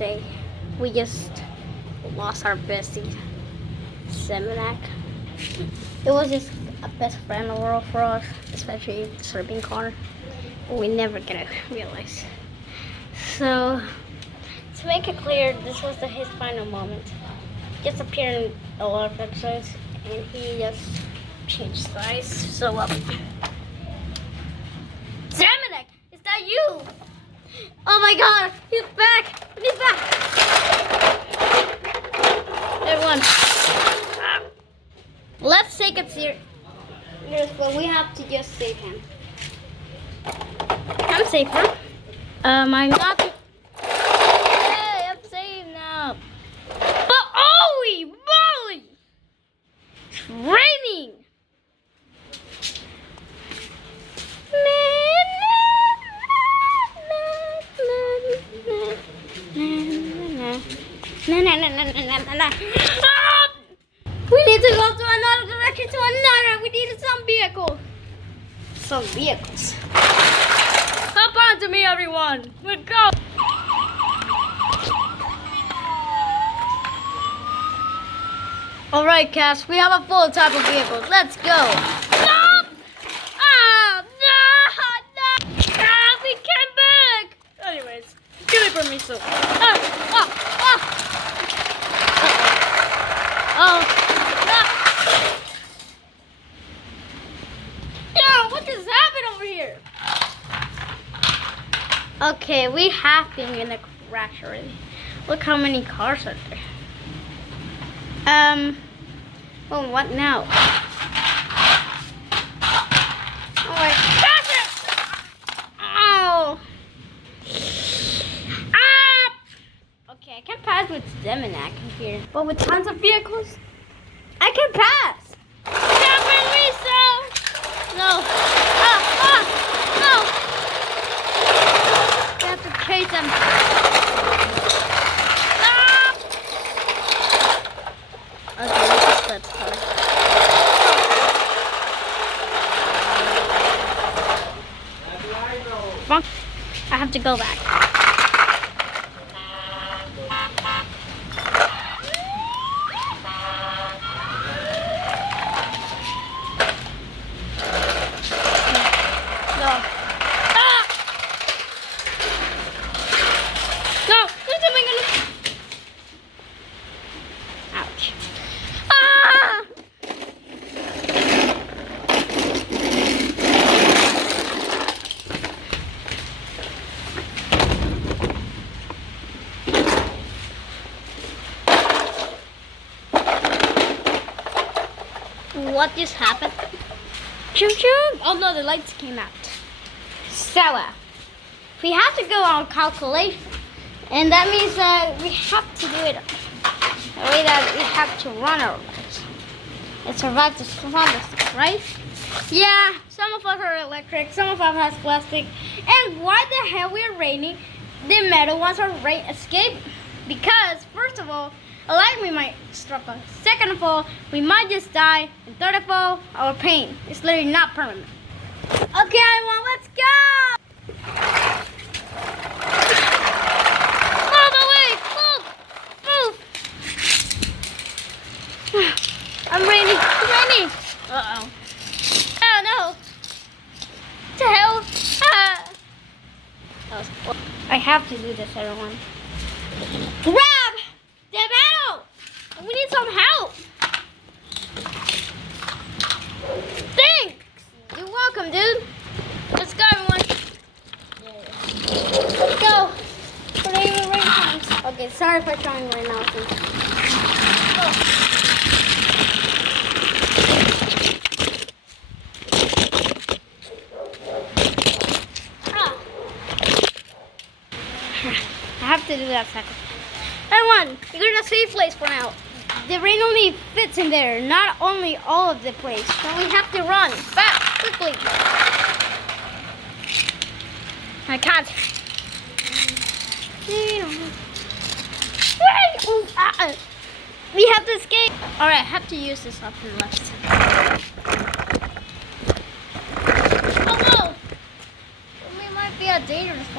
say we just lost our bestie, Seminak. It was just a best friend in the world for us, especially serving Connor. We never gonna realize. So, to make it clear, this was his final moment. He just appeared in a lot of episodes, and he just changed size. So, Seminak, is that you? Oh my God, he's back! He's back! Everyone, let's take it serious, but we have to just save him. I'm safer. I'm not. Hey, I'm safe now. But holy moly! It's raining! We need to go to another direction, to another. We need some vehicle. Some vehicles. Hop on to me, everyone. Let's go. All right, Cass. We have a full type of vehicles. Let's go. No! Ah, no! Ah, we came back. Anyways, give it for me, so. Yo, what just happened over here? Okay, we have been in a crash already. Look how many cars are there. Well, what now? Oh my gosh! Oh! Ah! Okay, I can pass with Seminak here, but with tons of vehicles, I can pass. Can't believe so. No. No. We have to chase them. Ah! Okay, let's start. I have to go back. What just happened? Choo choo! Oh no, the lights came out. So, we have to go on calculation, and that means that we have to do it the way that we have to run our lives and survive the strongest, right? Yeah, some of us are electric, some of us has plastic, and why the hell we're raining? The metal ones are escape because first of all, a light we might struck us. Second of all, we might just die. And third of all, our pain is literally not permanent. Okay, everyone, let's go! Move away! Move! I'm raining. Uh-oh. Oh no! What the hell? Ah. I have to do this, everyone. Grab the metal! We need some help! Thanks! You're welcome, dude. Let's go, everyone. Let's go. Rain times. Okay, sorry for trying right now. I have to do that second. Everyone, you're in a safe place for now. The rain only fits in there, not only all of the place. So we have to run fast, quickly. I can't. We have to escape. All right, I have to use this option left. Oh no! We might be a dangerous